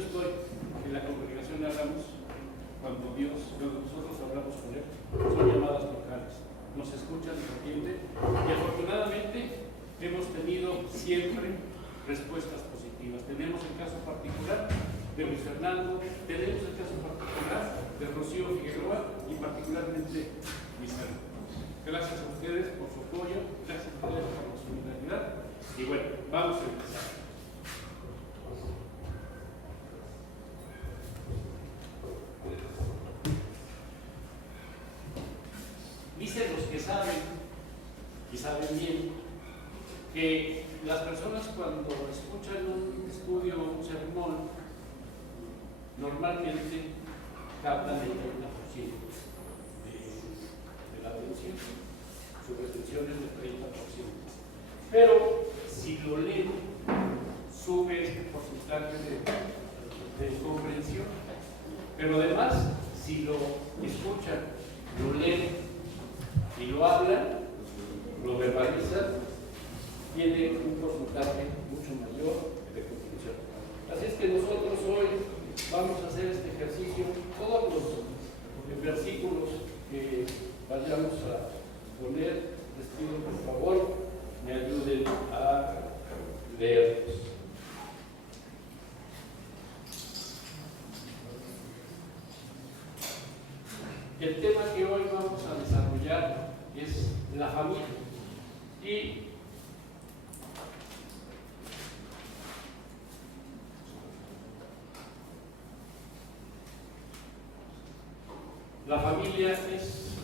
estoy en la congregación hablamos, cuando nosotros hablamos con Él, son llamadas locales. Nos escuchan, nos atienden y afortunadamente hemos tenido siempre respuestas positivas. Tenemos el caso particular de Luis Fernando, tenemos el caso particular de Rocío Figueroa y particularmente Isabel. Gracias a ustedes por su apoyo, gracias a ustedes por su solidaridad y bueno, vamos a empezar. Dicen los que saben, y saben bien, que las personas cuando escuchan un estudio o un sermón, normalmente captan el 30% de la atención, su retención es del 30%. Pero si lo leen, sube este porcentaje de comprensión. Pero además, si lo escuchan, lo leen, y lo hablan, lo verbalizan, tiene un porcentaje mucho mayor de comprensión. Así es que nosotros hoy vamos a hacer este ejercicio, todos los versículos que vayamos a poner, les pido por favor me ayuden a leerlos. El tema que hoy vamos a desarrollar es la familia y la familia es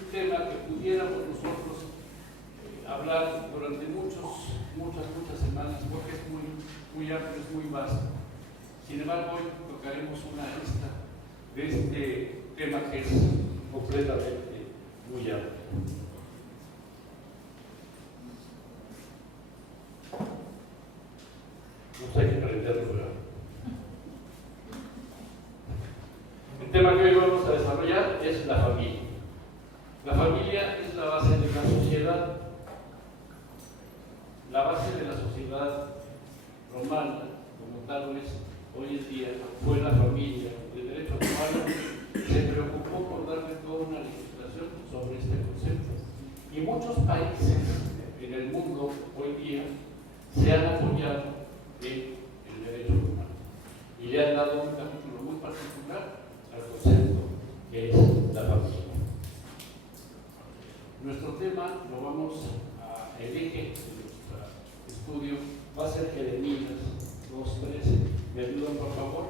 un tema que pudiéramos nosotros hablar durante muchas semanas porque es muy amplio, es muy vasto. Sin embargo, hoy tocaremos una arista de este tema que es completamente muy amplio. No hay que aprenderlo, ¿verdad? El tema que hoy vamos a desarrollar es la familia. La familia es la base de la sociedad. La base de la sociedad romana, como tal es hoy en día, fue la familia. El derecho romano se preocupó por darle toda una legislación sobre este concepto. Y muchos países en el mundo hoy día se han apoyado en el derecho romano y le han dado un capítulo muy particular al concepto que es la familia. Nuestro tema lo vamos a el eje de nuestro estudio va a ser Jeremías 2:13. ¿Me ayudan por favor?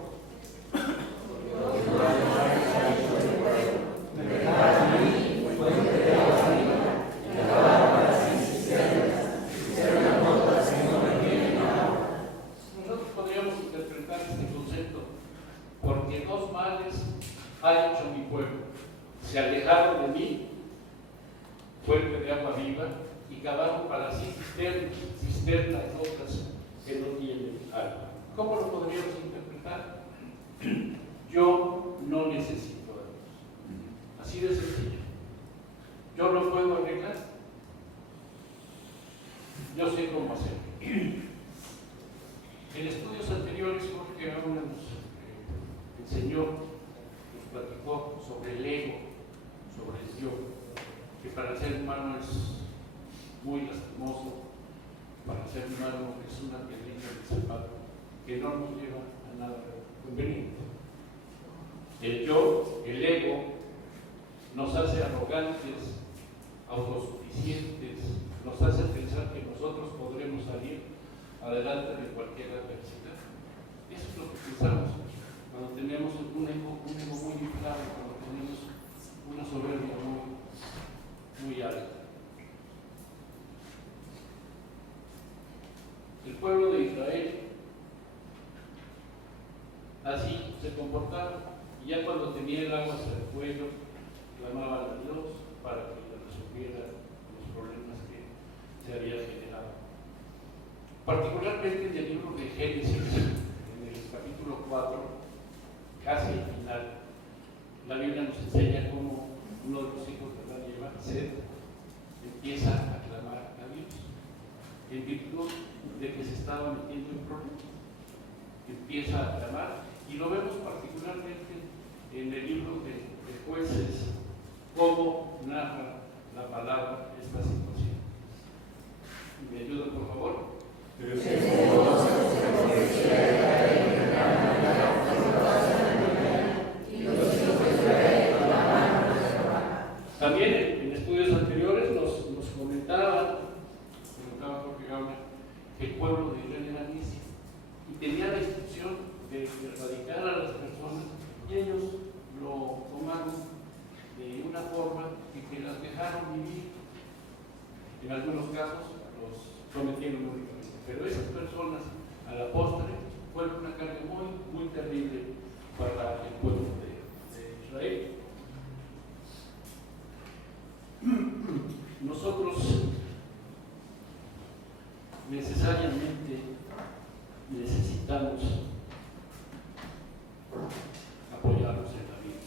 Nosotros podríamos interpretar este concepto porque dos males ha hecho mi pueblo. Se alejaron de mí, fuente de agua viva, y cavaron para sí cisternas rotas que no tienen agua. ¿Cómo lo podríamos interpretar? Yo no necesito a Dios. Así de sencillo. Yo lo puedo arreglar. Yo sé cómo hacerlo. En estudios anteriores, Jorge ahora nos enseñó, nos platicó sobre el ego, sobre el yo, que para el ser humano es muy lastimoso, para el ser humano es una piedrita del zapato que no nos lleva a nada conveniente. El yo, el ego, nos hace arrogantes, autosuficientes, nos hace pensar que nosotros podremos salir adelante de cualquier adversidad. Eso es lo que pensamos cuando tenemos un ego muy inflado, cuando tenemos una soberbia muy alta. El pueblo de Israel así se comportaba, y ya cuando tenía el agua hasta el cuello, clamaban a Dios para que le resolviera los problemas que se habían generado. Particularmente en el libro de Génesis, en el capítulo 4, casi al final, la Biblia nos enseña cómo uno de los hijos de Adán y Eva, Seth, empieza a clamar a Dios en virtud de que se estaba metiendo en problemas. empieza a clamar, y lo vemos particularmente en el libro de Jueces, cómo narra la palabra esta situación. ¿Me ayudan, por favor? También en estudios anteriores nos comentaba Jorge Gauna, que el pueblo de Israel era necio y tenía la instrucción de erradicar a las personas, y ellos lo tomaron de una forma que las dejaron vivir. En algunos casos los sometieron únicamente, pero esas personas a la postre fueron una carga muy terrible para el pueblo de Israel. Nosotros necesariamente necesitamos apoyarnos en la vida.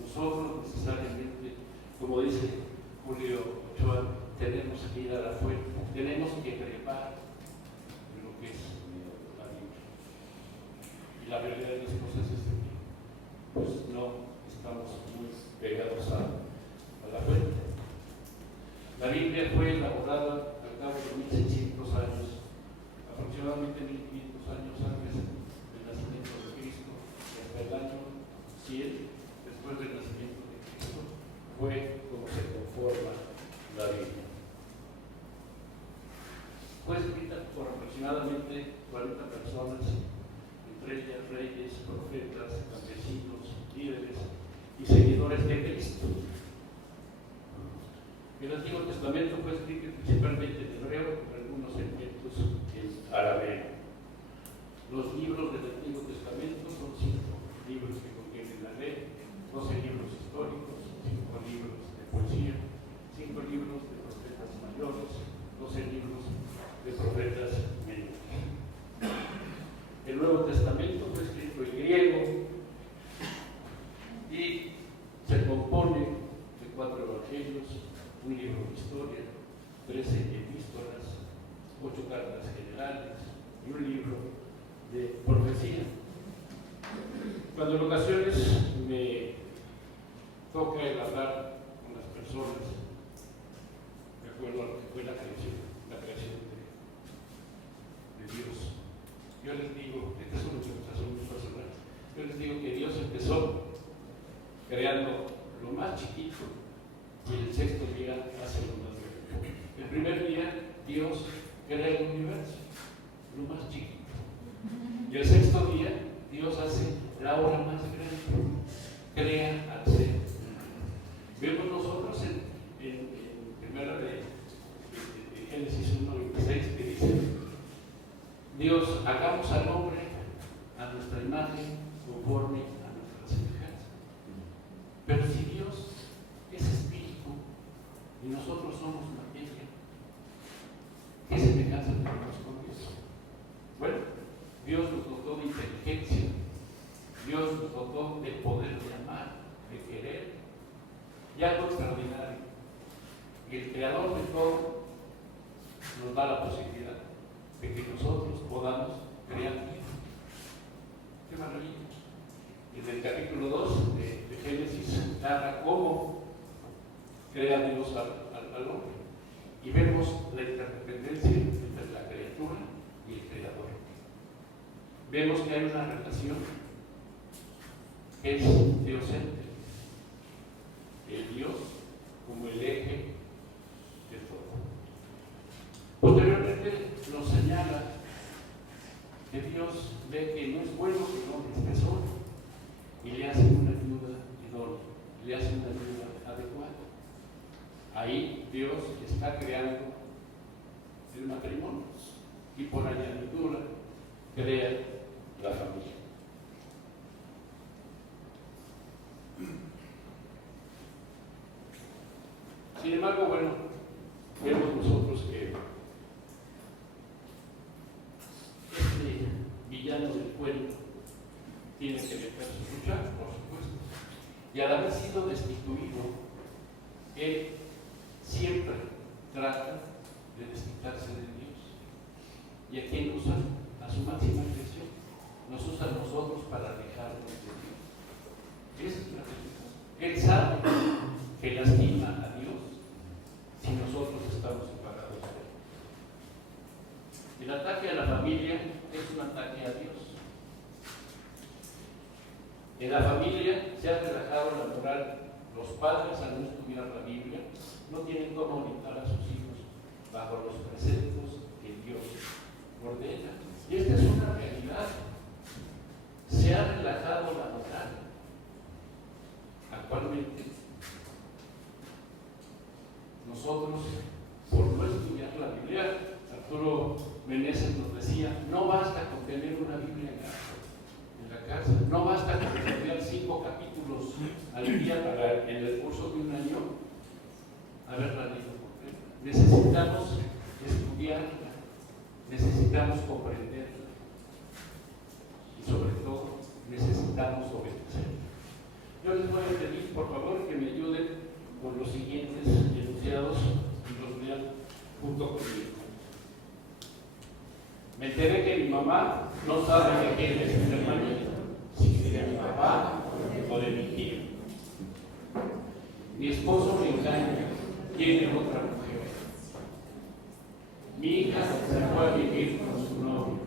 Nosotros necesariamente, como dice Julio Ochoa, tenemos que ir a la fuente, tenemos que trepar lo que es la Biblia. Y la verdad de las cosas es que pues no estamos muy pegados a la fuente. La Biblia fue elaborada al cabo de 1600 años, aproximadamente 1500 años antes del nacimiento de Cristo, y hasta el año 100 después del nacimiento de Cristo, fue como se conforma la Biblia. Fue escrita por aproximadamente 40 personas, entre ellas reyes, profetas, campesinos, líderes y seguidores de Cristo. El Antiguo Testamento fue escrito principalmente en hebreo, con algunos elementos en arameo. Los libros del Antiguo Testamento son 5 libros que contienen la ley, 12 libros históricos, 5 libros de poesía, 5 libros de profetas mayores, 12 libros de profetas menores. El Nuevo Testamento fue escrito en griego y se compone de 4 evangelios, un libro de historia, 13 epístolas, 8 cartas generales y un libro de profecía. Cuando en ocasiones me toca el hablar con las personas, me acuerdo a lo que fue la creación de Dios. Yo les digo, esta es una demostración muy personal, yo les digo que Dios empezó creando lo más chiquito y el 6º día hace lo más grande. El primer día Dios crea el universo, lo más chiquito. Y el 6º día Dios hace la obra más grande, crea al ser. Vemos nosotros en primera de Génesis 1:26 que dice: Dios, hagamos al hombre a nuestra imagen, conforme a nuestra semejanza. Pero si Dios es espíritu y nosotros somos materia, ¿qué semejanza tenemos con Dios? Bueno, Dios nos dotó de inteligencia, Dios nos dotó del poder de amar, de querer, y algo extraordinario. Y el Creador de todo nos da la posibilidad de que nosotros podamos crear vida. ¡Qué maravilla! En el capítulo 2 de Génesis narra cómo crea Dios al hombre. Y vemos la interdependencia entre la criatura y el Creador. Vemos que hay una relación que es teocéntrica. El Dios como el eje de todo. Posteriormente nos señala que Dios ve que no es bueno que el hombre esté solo y le hace una ayuda idónea, le hace una ayuda adecuada. Ahí Dios está creando el matrimonio y por añadidura crea la familia. Sin embargo, bueno, vemos nosotros que este villano del cuento tiene que meter su luchar, por supuesto. Y al haber sido destituido, él siempre trata de desquitarse de Dios. ¿Y a quién usa? A su máxima expresión, nos usa a nosotros para alejarnos de Dios. Esa es la realidad. Él sabe que lastima a Dios si nosotros estamos separados de Él. El ataque a la familia es un ataque a Dios. En la familia se ha relajado la moral. Los padres, al no estudiar la Biblia, no tienen cómo orientar a sus hijos bajo los preceptos que Dios ordena. Y esta es una realidad. Se ha relajado la moral. Actualmente, nosotros, por no estudiar la Biblia, Arturo Meneses nos decía, no basta con tener una Biblia en la casa, no basta con estudiar 5 capítulos al día para en el curso de un año haberla leído completa. Necesitamos estudiarla, necesitamos comprenderla y sobre todo necesitamos obedecerla. Yo les voy a pedir por favor que me ayuden con los siguientes enunciados y los lean junto conmigo. Me enteré que mi mamá no sabe de quién es mi hermanito, si de mi papá o de mi tío. Mi esposo me engaña, tiene otra mujer. Mi hija se fue a vivir con su novio.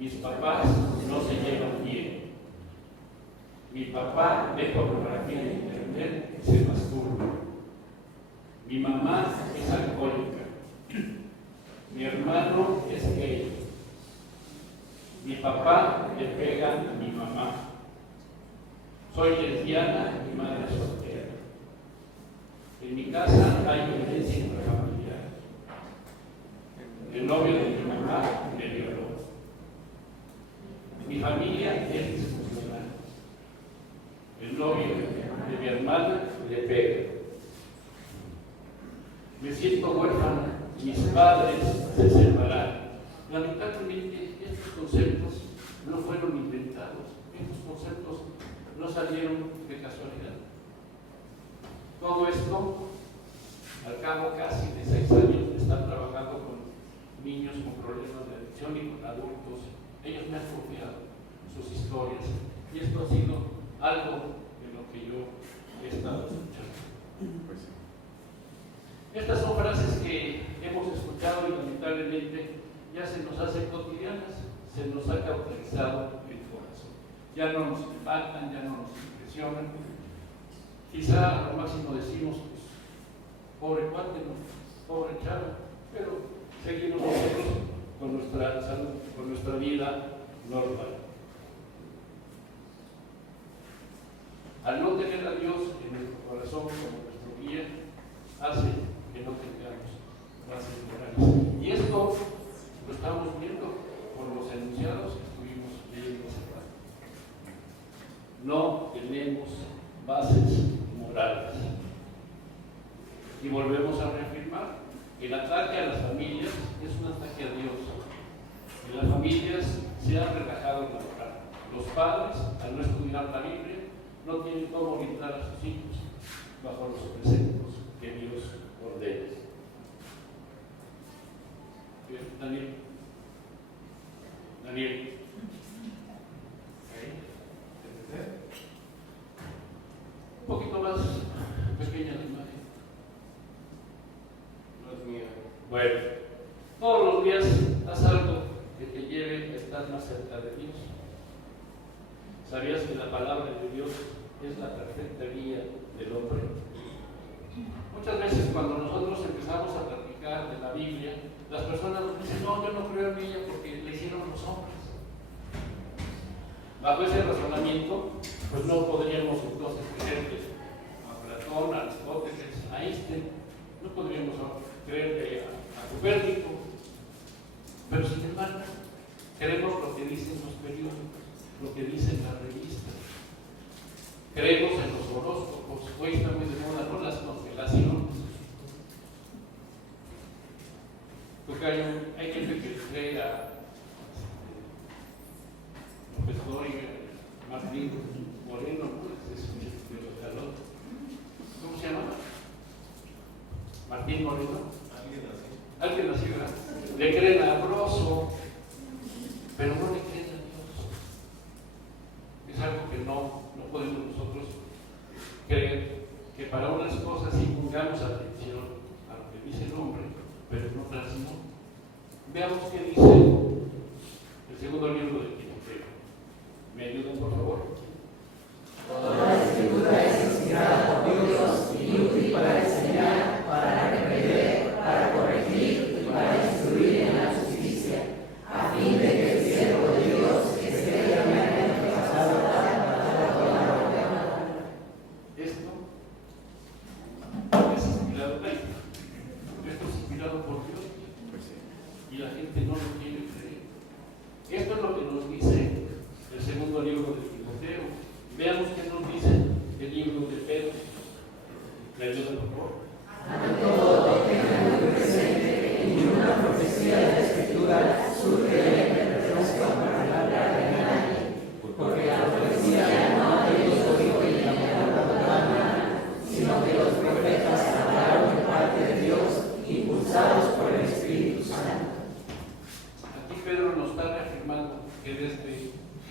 Mis papás no se llevan bien. Mi papá ve pornografía en internet y se masturba. Mi mamá es alcohólica. Mi hermano es gay. Mi papá le pega a mi mamá. Soy lesbiana y madre soltera. En mi casa hay violencia intrafamiliar. El novio de mi mamá me violó. Mi familia es disfuncional. El novio de mi hermana le pega. Me siento huérfana. Mis padres se separaron. Lamentablemente, estos conceptos no fueron inventados. Estos conceptos no salieron de casualidad. Todo esto, al cabo casi de 6 años de estar trabajando con niños con problemas de adicción y con adultos, ellos me han confiado sus historias. Y esto ha sido algo de lo que yo he estado escuchando. Estas son frases que hemos escuchado y lamentablemente ya se nos hacen cotidianas, se nos ha cauterizado el corazón. Ya no nos impactan, ya no nos impresionan. Quizá lo máximo decimos, pues, pobre cuate, ¿no? Pobre chava, pero seguimos nosotros con nuestra salud, con nuestra vida normal. Al no tener a Dios en nuestro corazón como nuestro guía, hace que no tengamos bases morales. Y esto lo estamos viendo por los enunciados que estuvimos leyendo hace rato. No tenemos bases morales. Y volvemos a reafirmar que el ataque a las familias es un ataque a Dios. En las familias se ha relajado la moral. Los padres, al no estudiar la Biblia, no tienen cómo orientar a sus hijos bajo los preceptos que Dios ordena. Daniel. Un poquito más pequeña la imagen. No es mía. Bueno, todos los días haz algo que te lleve a estar más cerca de Dios. ¿Sabías que la palabra de Dios es la perfecta guía del hombre? Muchas veces cuando nosotros empezamos a platicar de la Biblia, las personas nos dicen, no, yo no creo en ella porque le hicieron los hombres. Bajo ese razonamiento, pues no podríamos entonces creerle a Platón, a Aristóteles, a Einstein, no podríamos creerle a Copérnico, pero sin embargo, creemos lo que dicen los periódicos, lo que dicen las revistas. Creemos en los horóscopos, hoy está muy de moda, ¿no? Las constelaciones. Porque hay gente que cree a López Dóriga, Martín Moreno, ¿cómo se llama? Martín Moreno. Alguien así, ¿verdad? Le creen a Broso, pero no le creen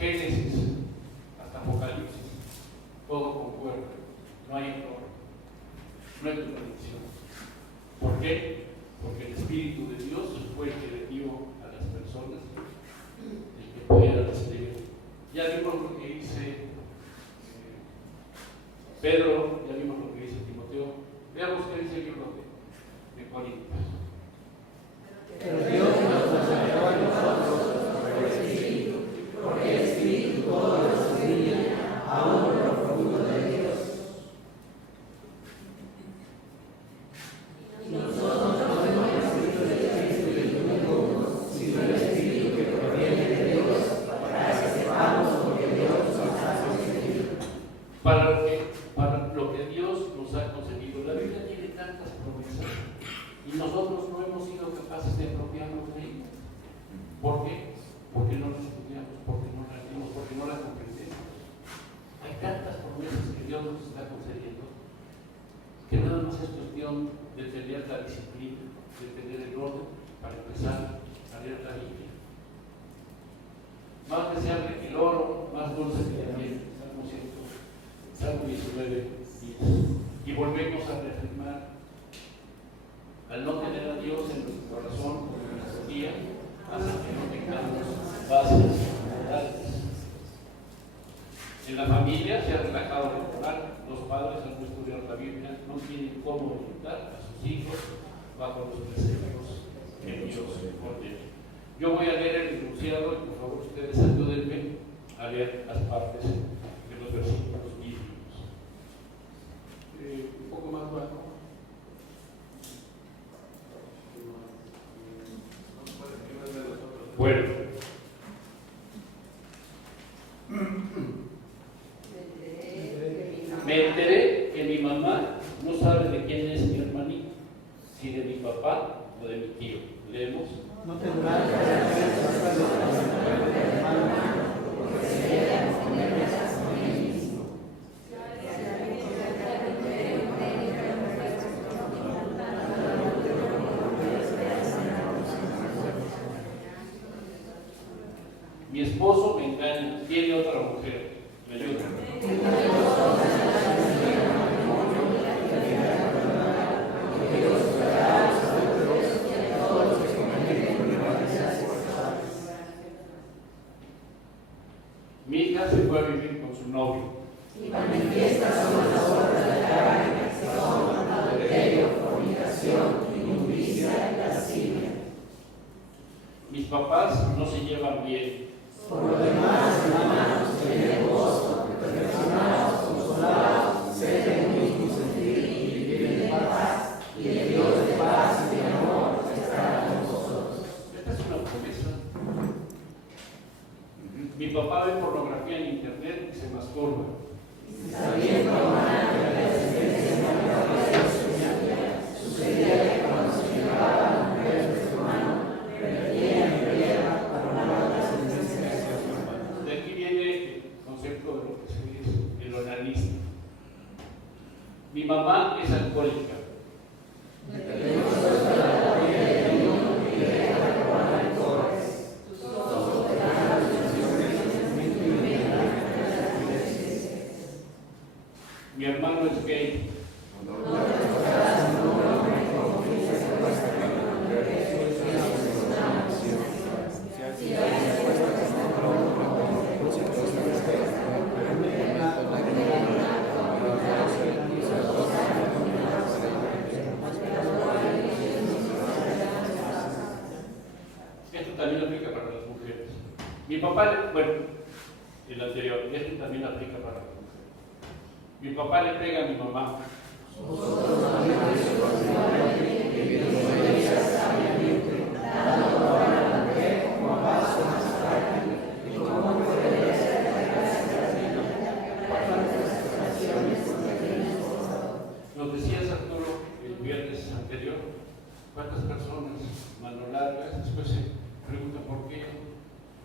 Génesis hasta Apocalipsis, todo concuerda, no hay error, no hay contradicción. ¿Por qué? Porque el Espíritu de Dios fue el que le dio a las personas el que pudieran escribir. Ya vimos lo que dice Pedro, ya vimos lo que dice Timoteo. Veamos qué dice el libro de Corintios. Pero Dios nos consagró a nosotros por el Espíritu, porque el Espíritu todo lo escudriña, aún lo profundo de Dios. Y nosotros no hemos recibido el Espíritu del mundo, sino el Espíritu que proviene de Dios, para que sepamos lo que Dios nos ha concedido. Para lo que Dios nos ha concedido. La Biblia tiene tantas promesas y nosotros no hemos sido capaces de apropiarnos de ella. ¿Por qué? Porque no la estudiamos, porque no la leemos, porque no la comprendemos. Hay tantas promesas que Dios nos está concediendo que nada más es cuestión de tener la disciplina, de tener el orden para empezar a leer la Biblia. Más deseable que el oro, más dulce que la miel. Salmo 19, 10. Y volvemos a reafirmar: al no tener a Dios en nuestro corazón, en nuestra vida, hace que no tengamos bases morales. En la familia se ha relajado el orar, los padres al no estudiar la Biblia no tienen cómo orientar a sus hijos bajo los preceptos que Dios ordena. Yo voy a leer el enunciado y por favor ustedes ayúdenme a leer las partes de los versículos bíblicos. Un poco más bajo. Bueno, me enteré que mi mamá no sabe de quién es mi hermanito, si de mi papá o de mi tío. Leemos. No tendrás que hacer cosas de tu hermano, porque sería condenas con él mismo. Mi esposo me engaña, tiene otra mujer. ¿Me ayuda? Mi hija se fue a vivir con su novio. Y manifiestas son las obras de la carne, que son adulterio, fornicación, inmundicia y lascivia. Mis papás no se llevan bien. Por lo demás, hermanos, tened gozo, reflexionaos, consolaos, sed de un mismo sentir y vivid en paz, y el Dios de paz y de amor estará con vosotros. Esta es una promesa. Mi papá ve pornografía en internet y se masturba. Sabiendo, hermana, que la existencia de la vida sucedía que cuando se llevaba a la mujer de su hermano, revertía en tierra para una otra sentencia. De aquí viene el concepto de lo que se dice el onanista. Mi mamá es alcohólica. Mi hermano es gay. Esto también aplica para las mujeres. Mi papá, bueno, el anterior, esto también aplica para las mujeres. Mi papá le pega a mi mamá. Nos decías, Arturo, el viernes anterior, cuántas personas, mano largas, después se pregunta por qué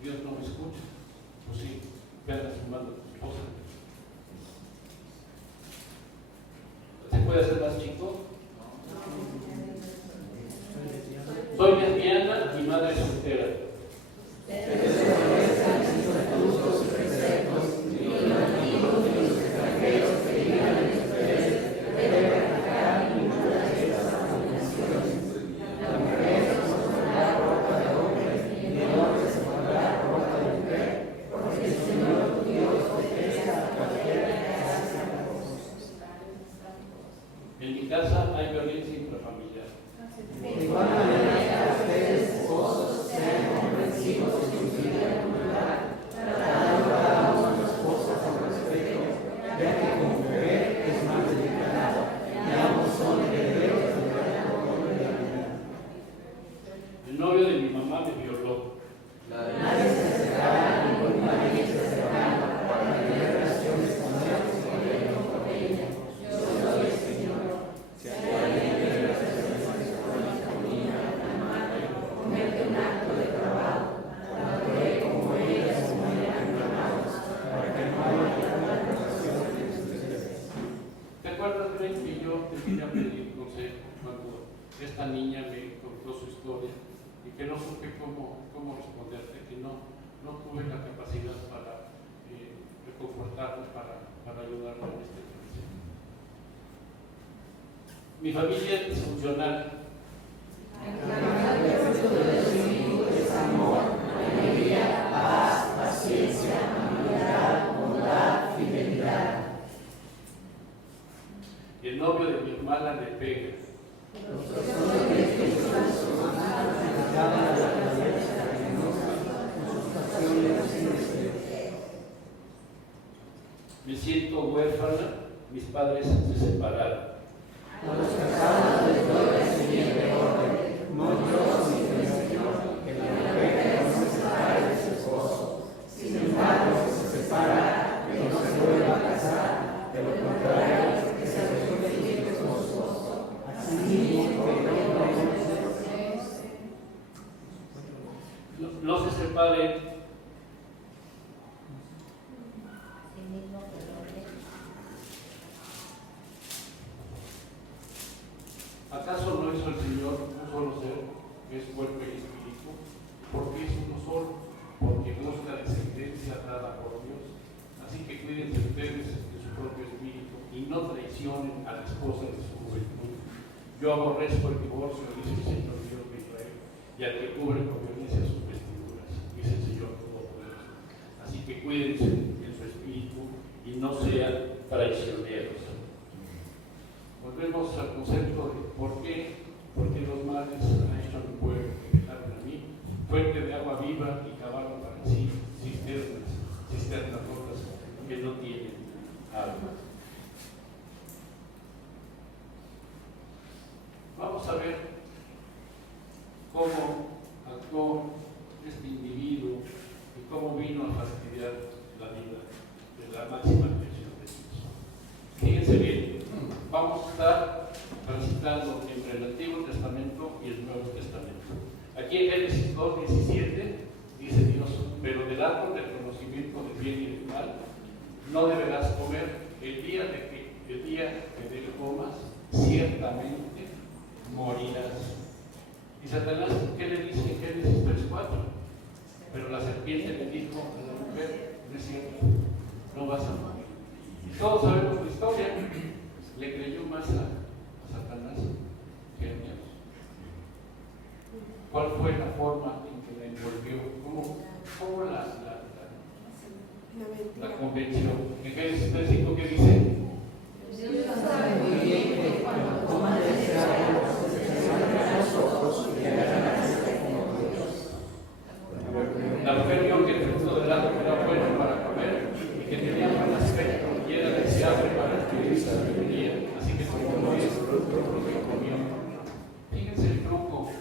Dios no me escucha. Pues sí, ve andas fumando a tu esposa. ¿Se puede hacer más chico? Soy lesbiana y madre soltera. esta niña me contó su historia y que no supe cómo responderte, que no tuve la capacidad para reconfortarla, para ayudarla en este proceso. Mi familia es funcional. El fruto del Espíritu es amor, alegría, paz, paciencia, amabilidad, bondad, fidelidad. El novio de mi hermana le pega. Los personajes que están sonados en la cámara de la cabeza venenosa con sus pasiones sin deseo. Me siento huérfana, mis padres se separaron. A los casados les doy la siguiente orden: no yo ni el Señor, que la mujer no se separe de su esposo. Sin embargo, si se separa, que no se vuelva a casar, de lo contrario, que se reconcilie con su esposo. Asimismo, que no se separe. ¿Acaso no hizo el Señor un solo ser, que es cuerpo y espíritu? ¿Por qué es uno solo? Porque busca descendencia dada por Dios. Así que cuídense ustedes de su propio espíritu y no traicionen a la esposa de su juventud. Yo aborrezco el divorcio, dice el Señor Dios de Israel, y al que cubre con violencia sus vestiduras, dice el Señor Todopoderoso. Así que cuídense en su espíritu y no sean traicioneros. Volvemos al concepto de por qué los males han hecho a mi pueblo que dejaron a mí, fuente de agua viva y cavaron para sí cisternas rotas que no tienen agua. Vamos a ver cómo actuó este individuo y cómo vino a fastidiar la vida de la máxima creación de Dios. Fíjense bien, vamos a estar transitando entre el Antiguo Testamento y el Nuevo Testamento. Aquí en Génesis 2:17 dice Dios: pero del árbol del conocimiento del bien y del mal no deberás comer, el día que de él comas, ciertamente morirás. Y Satanás, ¿qué le dice en Génesis 3:4? Pero la serpiente le dijo a la mujer: no es cierto, no vas a morir. Y todos sabemos la historia. Le creyó más a Satanás que a Dios. ¿Cuál fue la forma en que la envolvió? ¿Cómo la convenció? En Génesis 3:5, ¿qué dice? Dios sabe muy bien que cuando coman de ese árbol se cerrarán los ojos y harán a ser como Dios. La mujer vio que el fruto del árbol era bueno para comer y que tenía buen aspecto y era deseable para adquirir sabiduría. Así que tomó y comió. Fíjense el truco.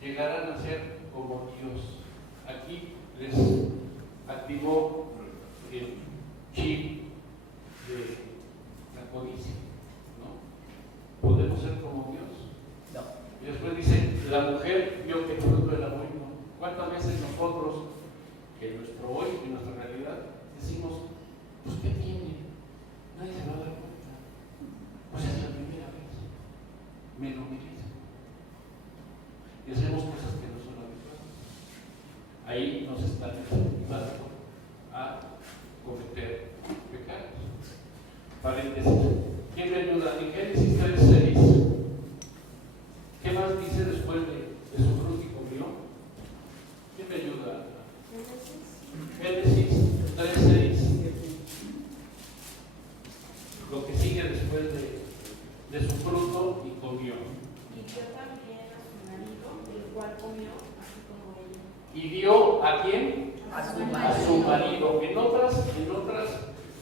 Llegarán a ser como Dios. Aquí les activó el chip de la codicia, ¿no? ¿Podemos ser como Dios? No. Y después dice, la mujer vio que el fruto era bueno. ¿Cuántas veces nosotros, en nuestro hoy, en nuestra realidad, decimos, pues ¿qué tiene? Nadie se va a dar cuenta. Pues es la primera vez. Me lo merece. Y hacemos cosas que no son habituales. Ahí nos están incentivando a cometer pecados. Paréntesis. ¿Quién me ayuda? En Génesis 3:6. ¿Qué más dice después de su fruto y comió? ¿Quién me ayuda? Génesis 3:6. Lo que sigue después de su fruto y comió. Y dio también a su marido, el cual comió, así como ella. ¿Y dio a quién? A su marido. En otras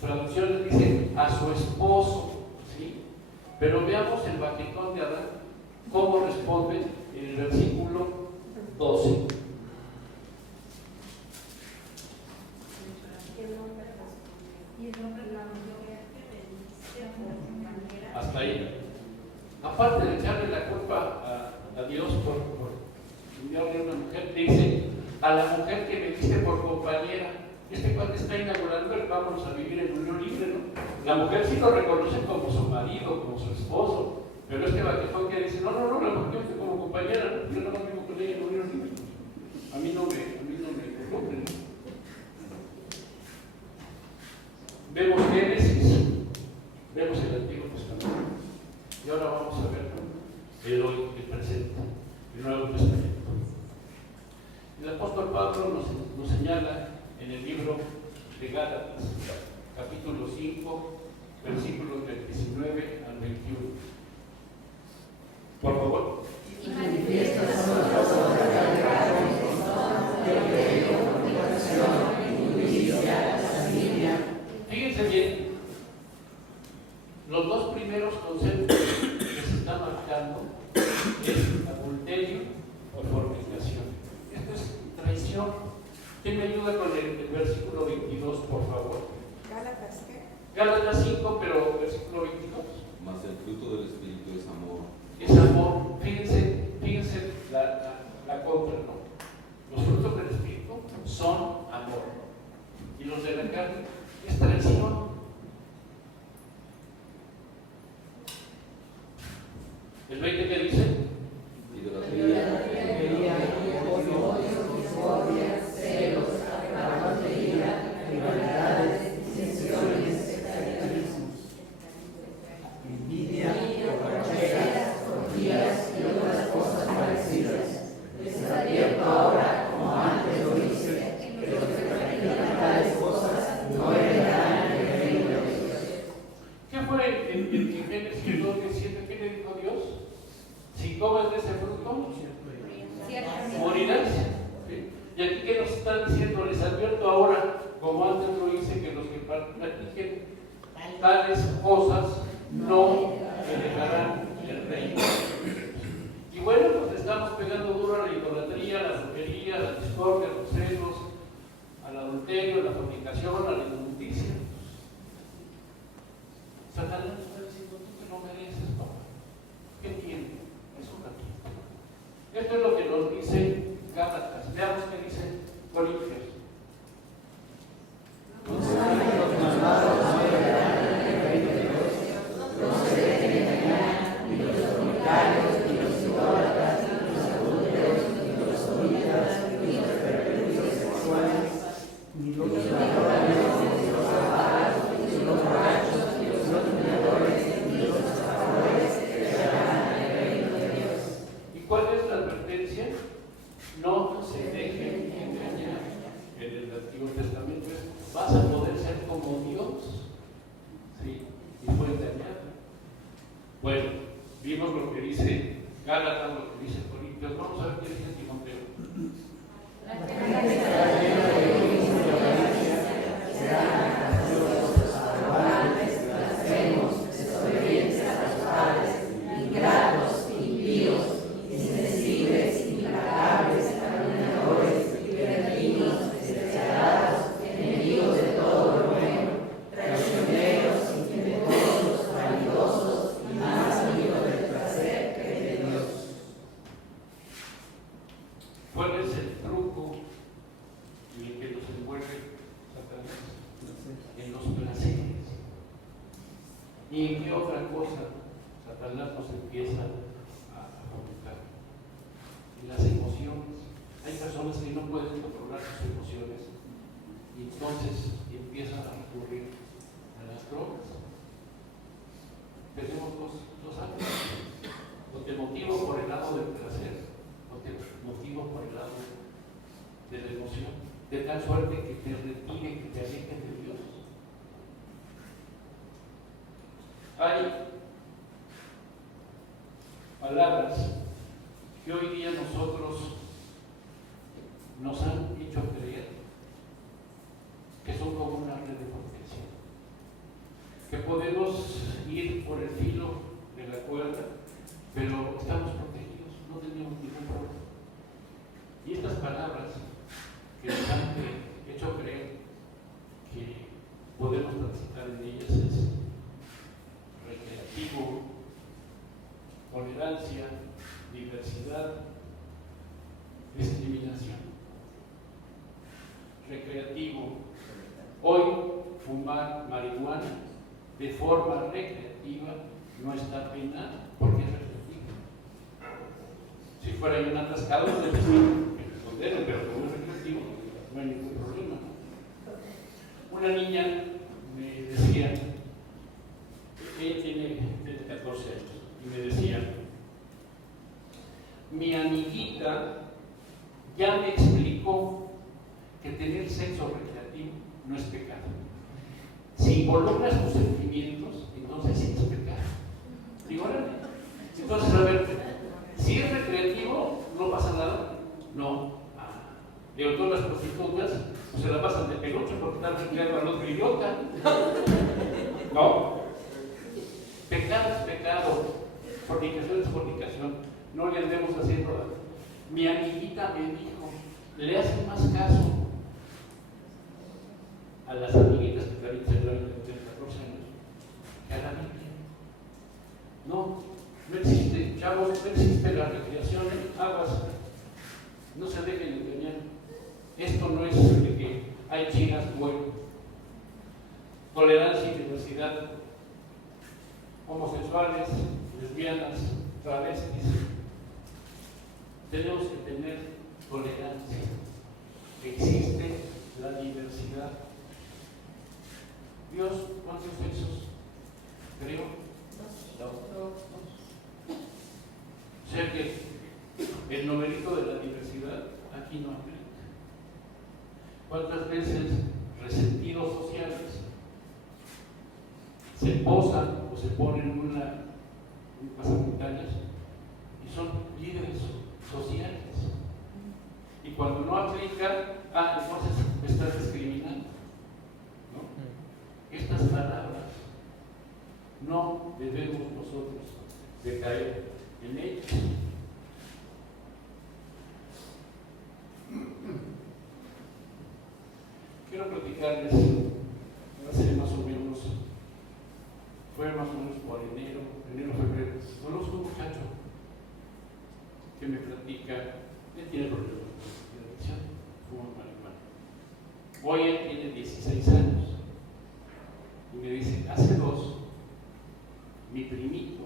traducciones dice a su esposo, ¿sí? Pero veamos el baquetón de Adán, cómo responde en el versículo 12. Y el hombre la mujer que bendice por compañera. Hasta ahí. Aparte de echarle la culpa a Dios por enviarle a una mujer, dice a la mujer que me diste por compañera. Este cuate está inaugurando el vamos a vivir en unión libre, ¿no? La mujer sí lo reconoce como su marido, como su esposo, Pero este batijón que dice, no, la batió usted como compañera, yo no vivo con ella, no vivo ni a mí no me compren. Vemos Génesis, vemos el Antiguo Testamento, y ahora vamos a ver el hoy, el presente, el Nuevo Testamento. El apóstol Pablo nos señala en el libro de Gálatas, capítulo 5, versículos del 19 al 21. Por favor. Y manifiestas son las obras del pecado, de fornicación, injusticia, lascivia. Fíjense bien, los dos primeros conceptos que se están marcando es adulterio o fornicación. Esto es traición. ¿Quién me ayuda con el versículo 22, por favor? Gálatas, ¿qué? Gálatas 5, pero versículo 22. Mas el fruto del Espíritu es amor. Es amor. Fíjense la contra, ¿no? Los frutos del Espíritu son amor. Y los de la carne es traición. ¿El 20 qué dice? Idolatría, odio, discordia, celos, avaricia, rivalidades, disensiones, sectarismos, envidia, borracheras, orgías y otras cosas parecidas. Les advierto ahora, como antes lo hice, que los que practican tales cosas no heredarán el reino de Dios. ¿Qué fue en Génesis 2:17? ¿Qué le dijo Dios? Si comes de ese fruto, morirás. ¿Sí? Y aquí que nos está diciendo, les advierto ahora, como antes lo hice, que los que practiquen tales cosas no heredarán el reino. Y bueno, pues estamos pegando duro a la idolatría, a la brujería, a la discordia, a los celos, al adulterio, a la fornicación, a la injusticia. Satanás está diciendo, tú que no mereces, papá. ¿Qué tiene? Es un ratito. Esto es lo que nos dice Gálatas. Veamos qué dice Corintios. Los malvados no heredarán el reino de Dios. Los que dejen engañar, ni los fornicarios, ni los idólatras, ni los adúlteros, ni los sodomitas, ni los pervertidos sexuales, ni los ladrones, ni los avaros, ni los borrachos, ni los dominadores, ni los estafadores heredarán el reino de Dios. ¿Y cuál es la advertencia? No se dejen engañar. En el Antiguo Testamento es, vas a poder ser como Dios. Sí, y fue engañado. Bueno, vimos lo que dice Gálatas, lo que dice Corintios. Vamos a ver qué dice Timoteo. La gente estará llena de egoísmo y avaricia, serán ambiciosos, arrogantes, blasfemos, desobedientes a los padres, ingratos, impíos, insensibles, implacables, calumniadores, libertinos, despiadados, enemigos de todo lo bueno, traicioneros, impetuosos, vanidosos y más amigos del placer que de Dios. ¿Cuál es el truco en el que nos envuelve Satanás? En los placeres. ¿Y en qué otra cosa Satanás nos empieza a fomentar? En las emociones. Hay personas que no pueden controlar sus emociones y entonces empiezan a recurrir a las drogas. Tenemos dos áreas. O te motivo por el lado del placer, o te motivo por el lado de la emoción, de tal suerte que te retire, que te aleje de Dios. Hay palabras que hoy día nosotros nos han hecho creer que son como una red de protección, que podemos ir por el filo de la cuerda, pero estamos protegidos, no tenemos ningún problema. Y estas palabras que nos han hecho creer que podemos transitar en ellas es recreativo, tolerancia, diversidad, discriminación. Recreativo. Hoy fumar marihuana de forma recreativa no está penado porque Si fuera yo un atascado, no necesito responder, pero como es recreativo, no hay ningún problema. Una niña me decía, ella tiene 14 años, y me decía, mi amiguita ya me explicó que tener sexo recreativo no es pecado. Si involucras tus sentimientos, entonces sí es pecado. Digo, órale. Entonces, a ver, si es recreativo, ¿no pasa nada? No. Digo, todas las prostitutas pues, se la pasan de peluche porque están recreando al otro idiota. No. Pecado es pecado. Fornicación es fornicación. No le andemos haciendo daño. Mi amiguita me dijo, le hacen más caso a las amiguitas que también se traen de 14 años que a la Biblia. No, no existe, chavos, no existe la recreación en aguas. No se dejen engañar. Esto no es de que hay chinas, bueno. Tolerancia y diversidad. Homosexuales, lesbianas, travestis. Tenemos que tener tolerancia. Existe la diversidad. Dios, ¿cuántos sexos creó? O sea que el numerito de la diversidad aquí no aplica. ¿Cuántas veces resentidos sociales se posan o se ponen en un pasamontañas y son líderes sociales? Y cuando no aplica, entonces me estás discriminando. ¿No? Estas palabras no debemos nosotros de caer en ellas. Quiero platicarles, hace más o menos, fue más o menos por enero, febrero, conozco un muchacho que me platica, él tiene problemas de adicción, fuma marihuana. Hoy él tiene 16 años y me dice, hace 2, mi primito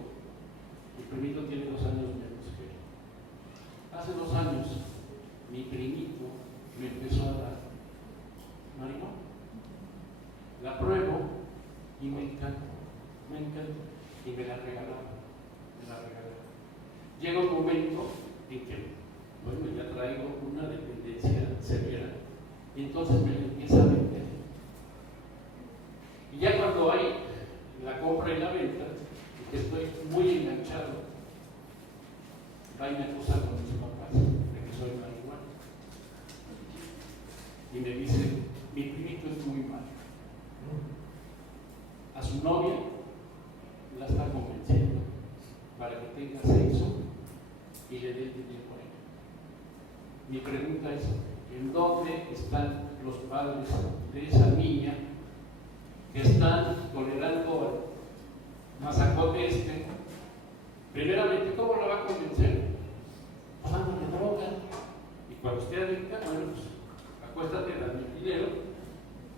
tiene 2 años menos que él. Hace 2 años, mi primito me empezó a dar marihuana. La pruebo y me encanta, y me la regalaba. Llega un momento en que, bueno, ya traigo una dependencia severa, y entonces me la empieza a vender. Y ya cuando hay la compra y la venta, y que estoy muy enganchado, va y me acusa con mis papás de que soy marihuana. Y me dice, mi primito es muy malo. A su novia la está convenciendo para que tenga sexo y le dé el dinero a ella. Mi pregunta es, ¿en dónde están los padres de esa niña que están tolerando al mazacote Primeramente, ¿cómo la va a convencer? Pues dándole droga. Y cuando esté adicta, bueno, pues acuéstate, dame el dinero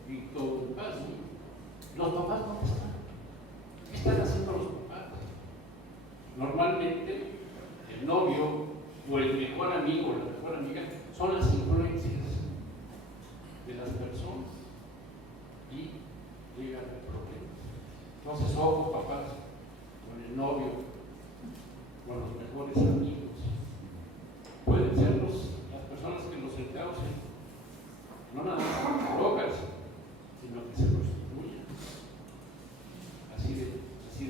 y todo en paz, ¿no? Los papás, ¿dónde están? ¿Qué están haciendo los papás? Normalmente, el novio o el mejor amigo o la mejor amiga son las influencias de las personas y llegan al problema. Entonces, ojo, papás, con el novio, con los mejores amigos. Pueden ser las personas que los encaucen, no nada más drogas, sino que se prostituyan. Así de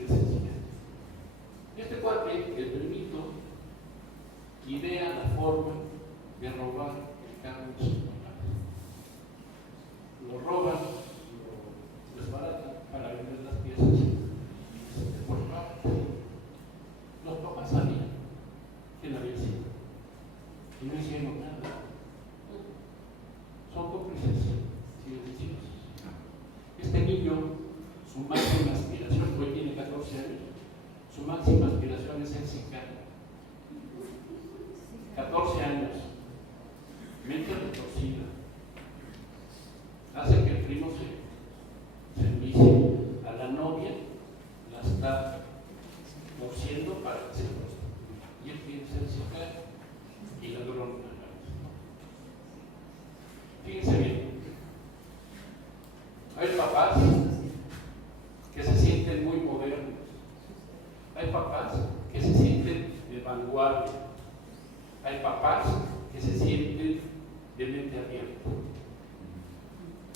sencillo. Este cuate, el primito, idea la forma de robar el carro de sus papás. Lo roban, lo desbaratan para vender las piezas por parte. Los papás sabían quién había sido y no hicieron nada. Son cómplices silenciosos. Este niño, su máxima aspiración, hoy tiene 14 años, su máxima aspiración es ser sicario. 14 años, mente retorcida, hace que el primo se envicie a la novia Hay papás que se sienten muy modernos. Hay papás que se sienten de vanguardia. Hay papás que se sienten de mente abierta.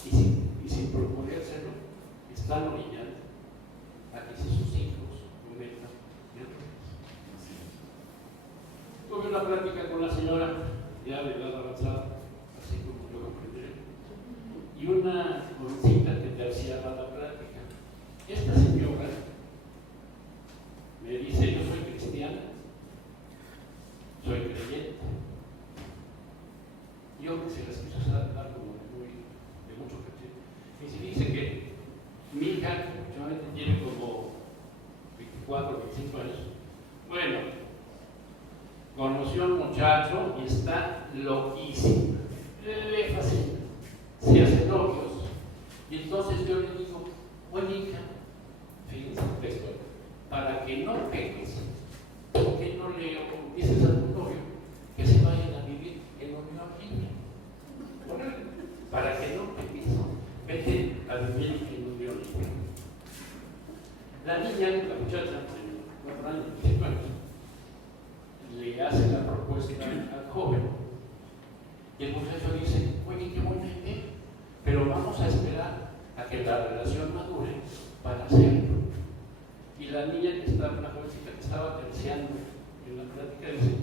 Y sin proponérselo, están orillando a que sus hijos cometan errores. Tuve una plática con la señora, ya de edad avanzada, así como yo comprendí, y una jovencita que te hacía la plática. Esta señora me dice: yo soy cristiana, soy creyente. Yo que se las quiso dar como de mucho cachete. Y dice que mi hija últimamente tiene como 24, 25 años. Bueno, conoció a un muchacho y está loquísima, le fascina, se hacen novios. Y entonces yo le digo: oye, hija, fíjense el texto, para que no peques, ¿por qué no le dices a tu novio que se vayan a vivir en la Unión Libre? Para que no peques, vete a vivir en la Unión Libre. La niña, la muchacha de 4 años, 5 años, le hace la propuesta al joven. Y el muchacho dice: oye, qué buena idea, pero vamos a esperar a que la relación madure para hacerlo. Y la niña que estaba, la jovencita que estaba terciando en la plática, dice: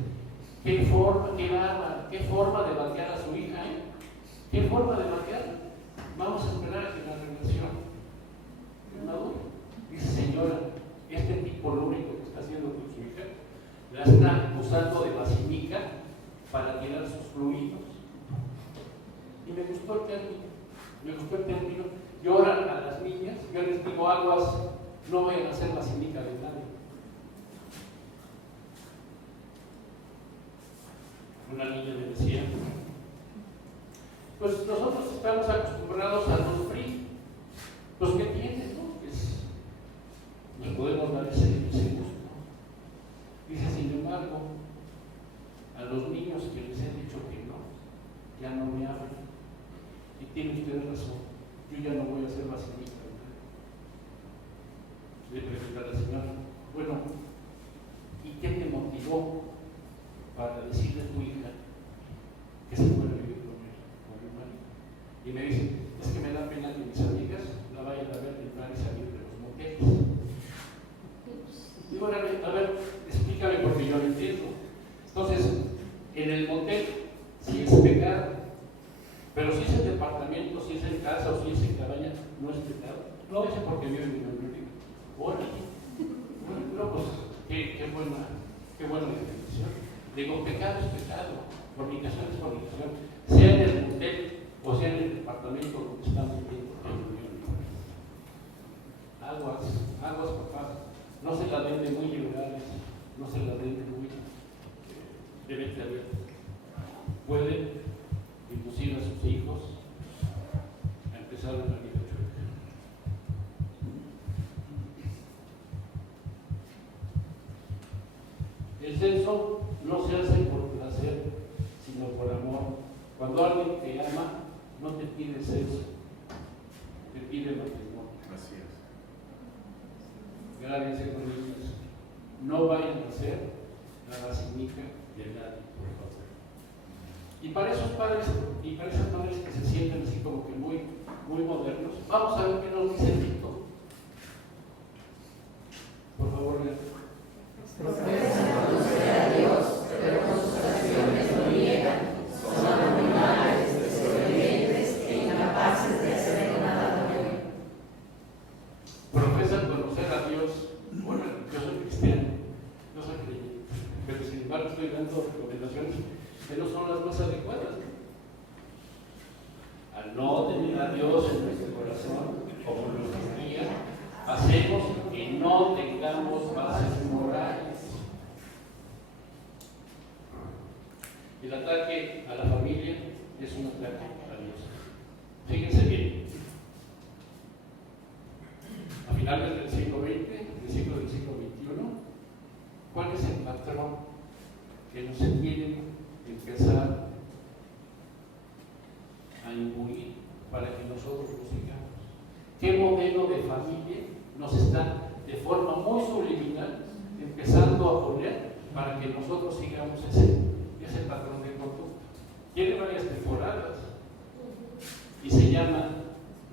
qué forma de batear a su hija, ¿eh? ¿Qué forma de batear? Vamos a esperar a que la relación madure. Dice: señora, este tipo lo único que está haciendo con su hija, la está usando de basinica para tirar sus fluidos. Y me gustó el término. Yo ahora a las niñas, yo les digo: aguas, no vayan a hacer basinica de nadie. Una niña me decía: pues nosotros estamos acostumbrados a los fríos. Pues ¿qué tiene, no? Pues nos podemos dar ese gusto. Dice: sin embargo, a los niños que les he dicho que no, ya no me hablan. Y tiene usted razón, yo ya no voy a hacer basinica. Le pregunté a la señora: bueno, ¿y qué te motivó para decirle a tu hija que se fuera a vivir con mi marido? Y me dice: es que me da pena que mis amigas la vayan a ver entrar y salir de los moteles. Digo: a ver, explícame porque yo no entiendo. Entonces, en el motel, si es pecado, pero si es en departamento, si es en casa o si es en cabaña, no es pecado. No es porque vive en mi marido. Órale. Bueno, pues qué buena definición. Digo: pecado es pecado, fornicación es fornicación, sea en el motel o sea en el departamento donde estamos viviendo en la Unión Libre. Aguas, papás, no se la den de muy liberales, no se la den de muy de mente abierta. Pueden inducir a sus hijos a empezar una vida chueca. El sexo no se hace por placer, sino por amor. Cuando alguien te ama, no te pide sexo, te pide matrimonio. Así es. Grábense con ellos. No vayan a hacer la basinica de nadie, por favor. Y para esos padres y para esas madres que se sienten así como que muy modernos, vamos a ver qué nos dice Tito. Por favor, Profesan conocer a Dios, pero con sus acciones lo niegan. Son abominables, desobedientes e incapaces de hacer nada bueno. profesan conocer a Dios. Bueno, yo soy cristiano, no soy creyente, pero sin embargo estoy dando recomendaciones que no son las más adecuadas. Al no tener a Dios en nuestro corazón, como nos guía, hacemos que no tengamos bases morales. El ataque a la familia es un ataque a Dios. Fíjense bien. A finales del siglo XX, principios del siglo XXI, ¿cuál es el patrón que nos quieren empezar a imbuir para que nosotros lo sigamos? qué modelo de familia nos están de forma muy subliminal empezando a poner para que nosotros sigamos ese patrón de conducta. Tiene varias temporadas y se llama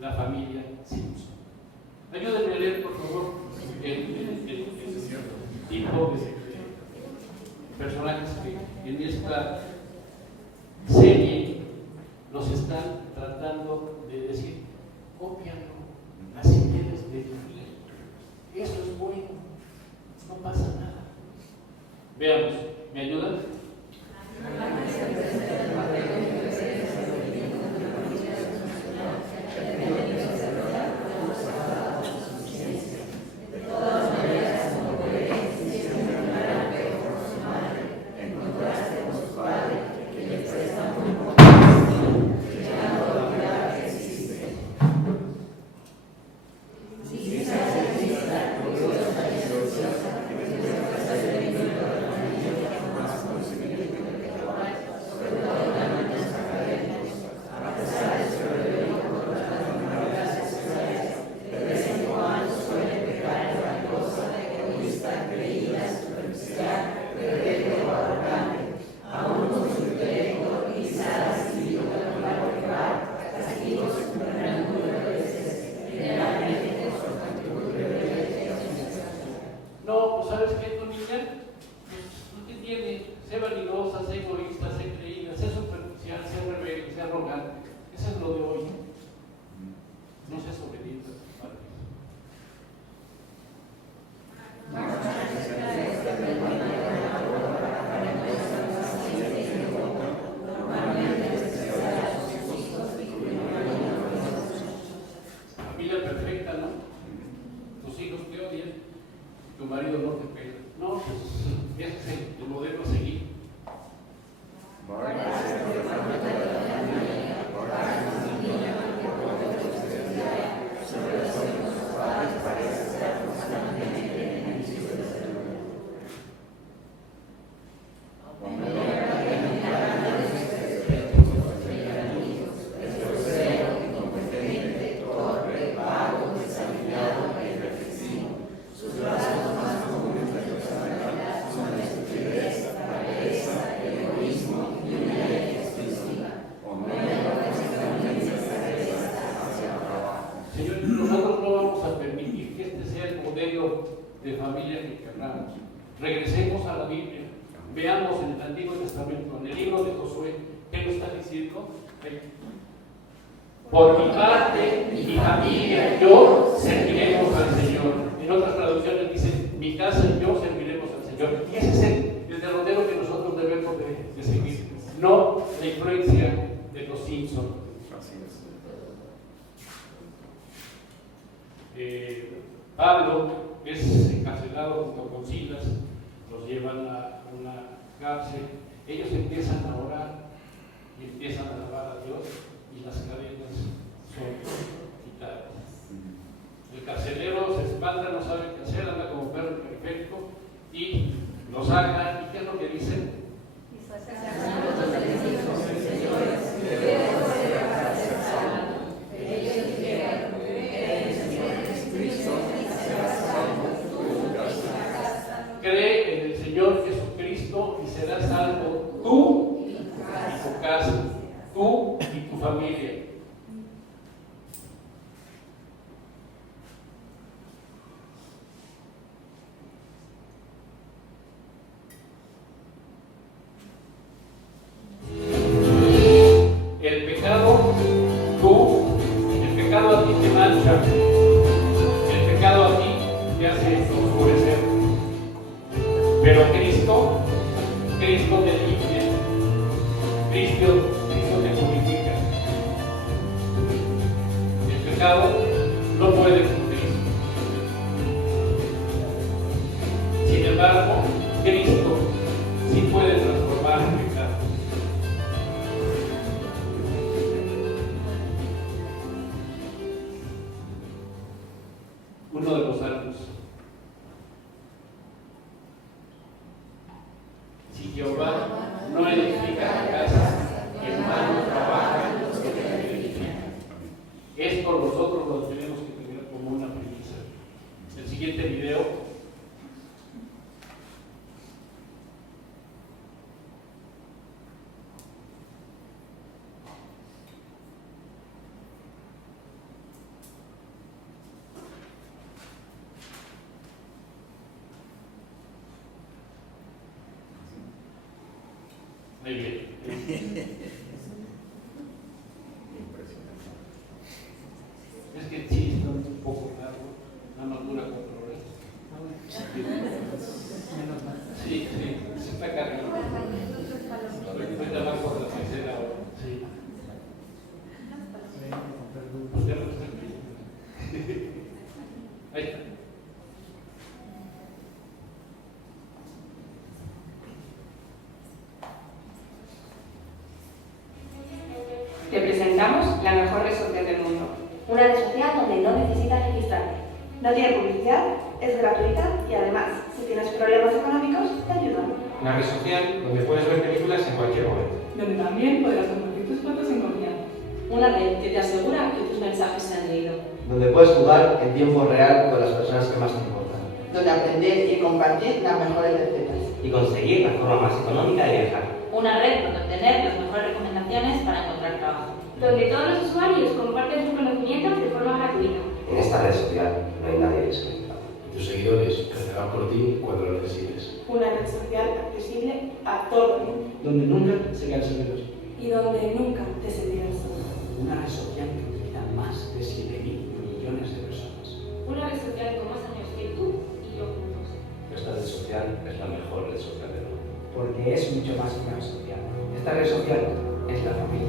La Familia Simpson. Ayúdenme a leer, por favor, el tipo de personajes que en esta serie nos están tratando de decir: cópialo, así debes de vivir, eso es bueno, no pasa nada. Veamos, ¿me ayudan? No, pues sabes que tu niña, pues no te tiene, sé vanidosa, sé egoísta, sé creída, sé superficial, sé rebelde, sé arrogante. Eso es lo de hoy. No seas obediente a tus padres. Familia perfecta, ¿no? Tus hijos te odian, tu marido no te pega. No, pues ese es el modelo a seguir. Señor, nosotros no vamos a permitir que este sea el modelo de familia que querramos. Regresemos a la Biblia, veamos en el Antiguo Testamento, en el libro de Josué, ¿qué nos está diciendo? Por mi parte, mi familia y yo serviremos al Señor. En otras traducciones dice, mi casa y yo serviremos al Señor. Y ese es el derrotero que nosotros debemos de seguir, no la influencia de los Simpson. Pablo es encarcelado junto con Silas, los llevan a una cárcel, ellos empiezan a orar y empiezan a alabar a Dios y las cadenas son quitadas. El carcelero se espanta, no sabe qué hacer, anda como perro perfecto y lo sacan. ¿Y qué es lo que dicen? Cree en el Señor Jesucristo y serás salvo tú y tu casa, tú y tu familia. El pecado a ti te mancha, el pecado a ti te hace oscurecer. Pero Cristo te limpia, Cristo te purifica. El pecado no puede con Cristo. Sin embargo, Cristo sí puede transformar el pecado. Uno de los salmos. Si Jehová no edifica la casa, en vano trabajan los que la edifican. Es por nosotros los que tenemos que Es que sí, está un poco largo, nada más dura 4 horas. Sí, se está cargando. Ahorita va por la tercera hora. Sí. Usted no está aquí. Ahí está. Te presentamos la mejor red social del mundo. Una red social donde no necesitas registrarte. No tiene publicidad, es gratuita y además, si tienes problemas económicos, te ayudan. Una red social donde puedes ver películas en cualquier momento. Donde también podrás compartir tus fotos en confianza. Una red que te asegura que tus mensajes se han leído. Donde puedes jugar en tiempo real con las personas que más te importan. Donde aprender y compartir las mejores recetas. Y conseguir la forma más económica de viajar. Una red donde obtener las mejores recomendaciones para encontrar trabajo. Donde todos los usuarios comparten sus conocimientos de forma gratuita. En esta red social no hay nadie desconectado. Tus seguidores rezarán por ti cuando lo necesites. Una red social accesible a todo el mundo. Donde nunca se quedan solos. Y donde nunca te sentirás solo. Una red social que utiliza más de 7.000 millones de personas. Una red social con más años que tú y yo juntos. Esta red social es la mejor red social del mundo. Porque es mucho más que una red social. Esta red social es la familia.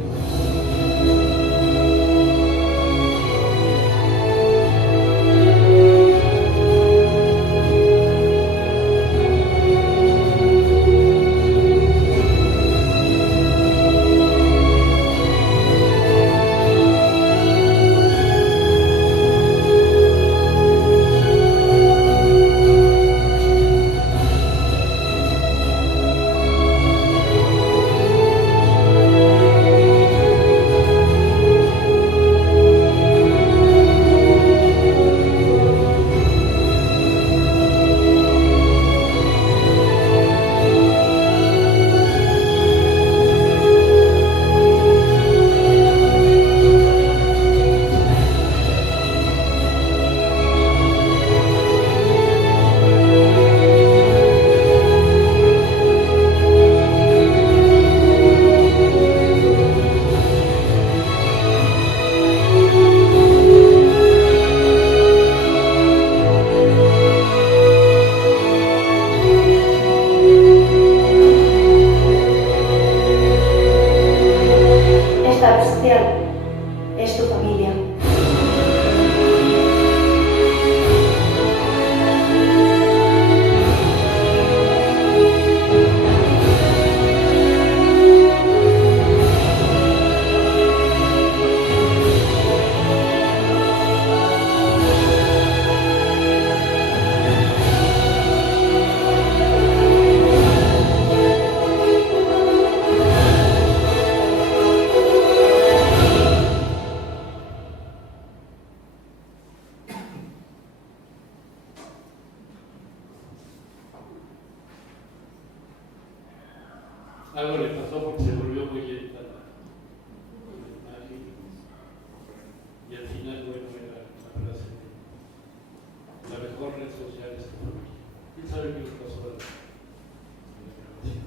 Es tu familia. Algo le pasó porque se volvió muy lenta la imagen. Y al final, bueno, era la frase de la mejor red social es tu familia. ¿Quién sabe qué le pasó a la grabación?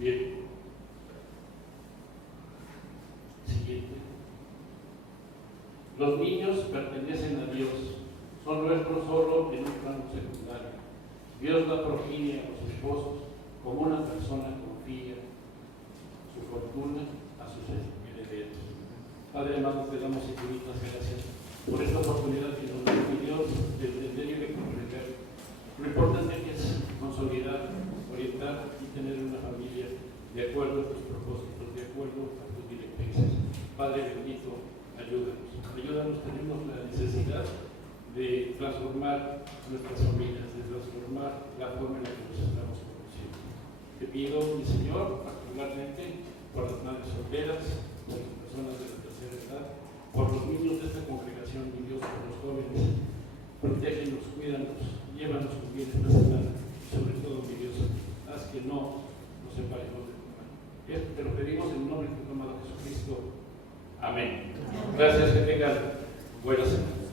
Bien. Siguiente. Los niños pertenecen a Dios, son nuestros solo en un plano secundario. Dios da progenie a los esposos como una persona confía su fortuna a sus herederos. Padre amado, te damos infinitas gracias por esta oportunidad que nos da Dios de entender y de comprender lo importante que es consolidar, orientar y tener una familia de acuerdo a tus propósitos, de acuerdo a tus directrices. Padre bendito, ayúdanos, tenemos la necesidad de transformar nuestras familias, de transformar la forma en la que nos estamos conduciendo. Te pido, mi Señor, particularmente por las madres solteras, por las personas de la tercera edad, por los niños de esta congregación, mi Dios, por los jóvenes, protégenos, cuídanos, llévanos con bien esta semana, y sobre todo, mi Dios, haz que no nos separemos de tu mano. Esto te lo pedimos en el nombre de tu amado Jesucristo. Amén. Gracias, que tengan buena semana.